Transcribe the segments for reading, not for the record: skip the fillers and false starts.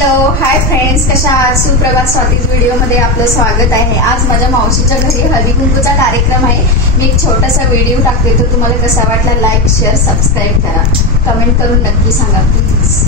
Hi friends, कशा आहात? सुप्रभात स्वातीज व्हिडिओमध्ये आपलं स्वागत आहे। आज माझ्या मावशीच्या घरी हळदी कुंकूचा कार्यक्रम आहे। मी एक छोटासा व्हिडिओ टाकते, तो तुम्हाला कसा वाटला लाईक शेअर सबस्क्राईब करा, कमेंट करून नक्की सांगा प्लीज।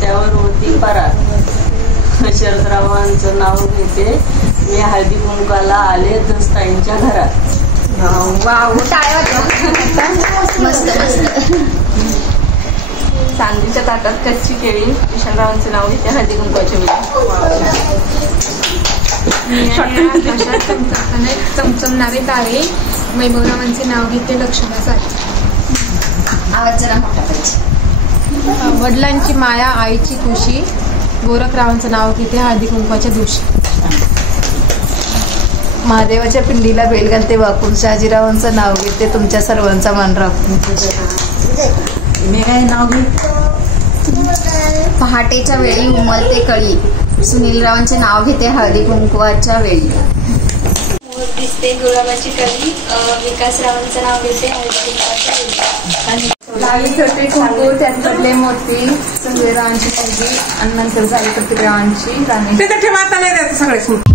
त्यावर होती परात। शरदरावांचं नाव घेते मी, हळदी कुंकाला आले दस्ताईंच्या घरात। वाव, टाळ्या वाजवा। मस्त मस्त। चांदीच्या ताटात कच्ची केळी, किशनरावांचं नाव घेते हळदी कुंकवाच्या वेळी। चमचमणारे तारे, वैभवरावांचे नाव घेते लक्ष्मणासाठी। आवाज जरा मोठा पाहिजे। वडिलांची माया, आईची खुशी, गोरखरावांचं नाव घेते हळदी कुंकवाच्या दिवशी। महादेवाच्या पिंडीला बेल घालते वाकून, शहाजीरावांचं नाव घेते तुमच्या सर्वांचा मान राखून। मी काय नाव घेते? पहाटेच्या वेळी उमलते कळी, सुनीलरावांचे नाव घेते हळदी कुंकवाच्या वेळी। दिसते गुलाबाची कळी विकासरावांचं नाव घेते हळदी लाली छोटे कुंकू त्यात पडले मोती संजय रावांची मुलगी आणि नंतर झाली प्रतिक्रियांची गाणी ठेवा आता नाही द्यायचं सगळे